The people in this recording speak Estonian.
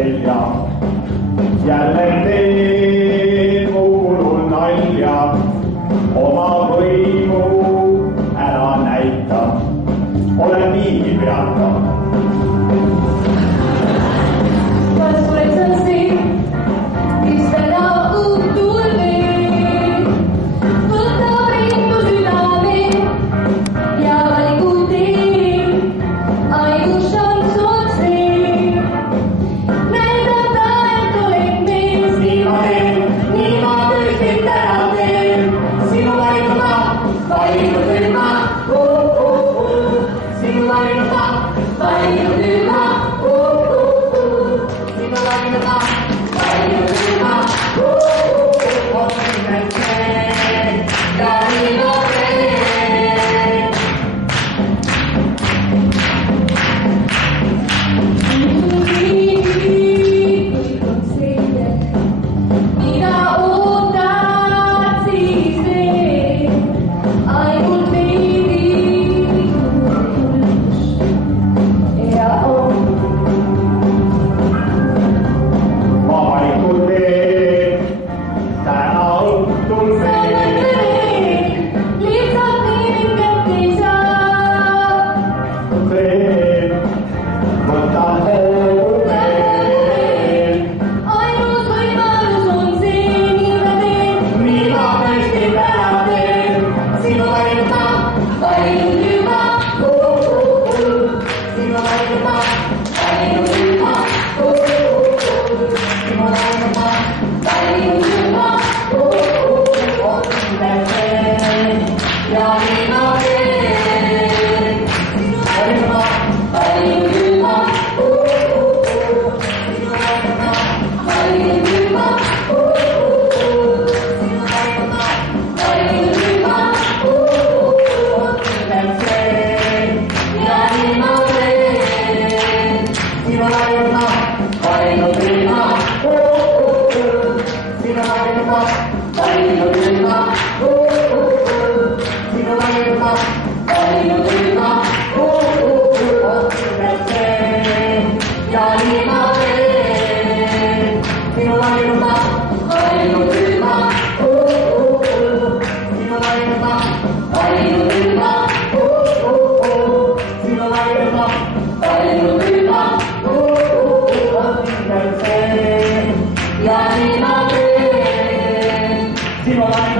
selja. Jälle teed kuulul nalja, oma võimu ära näita, ole niigi peata. Kas oled sa see, mis täna õhtul veel võtab rindu südame ja valiku tee, ainus šanss on see, näidata, et oled mees. Nii ma teen, nii ma tõesti täna teen, sinu valikuga valinud ilma, sinu valikuga valinud ilma, sinu valikuga valinud ilma, on nimelt see ja nii ma teen. Kõik on selge, mida ootad siis veel, ainult veidi ja on. Ma valikul teen täna õhtul Sa mõtled, lihtsalt nii minget ei saa. teen, võtan hoogu veel. Ainus võimalus on see, nii ma teen. Nii ma tõesti täna teen, sinu valikuga valinud ilma, sinu valikuga valinud ilma, sinu valikuga valinud ilma, on nimelt see ja nii ma teen. Sinu valikuga valinud ilma, sinu valikuga valinud ilma, sinu valikuga valinud ilma, on nimelt see ja nii ma teen. Sinu valikuga valinud ilma, sinu valikuga valinud ilma, sinu valikuga valinud ilma, on nimelt see ja nii ma teen. Sinu valikuga valinud ilma, sinu valikuga valinud ilma, sinu valikuga valinud ilma, on nimelt see ja nii ma teen. Sinu valikuga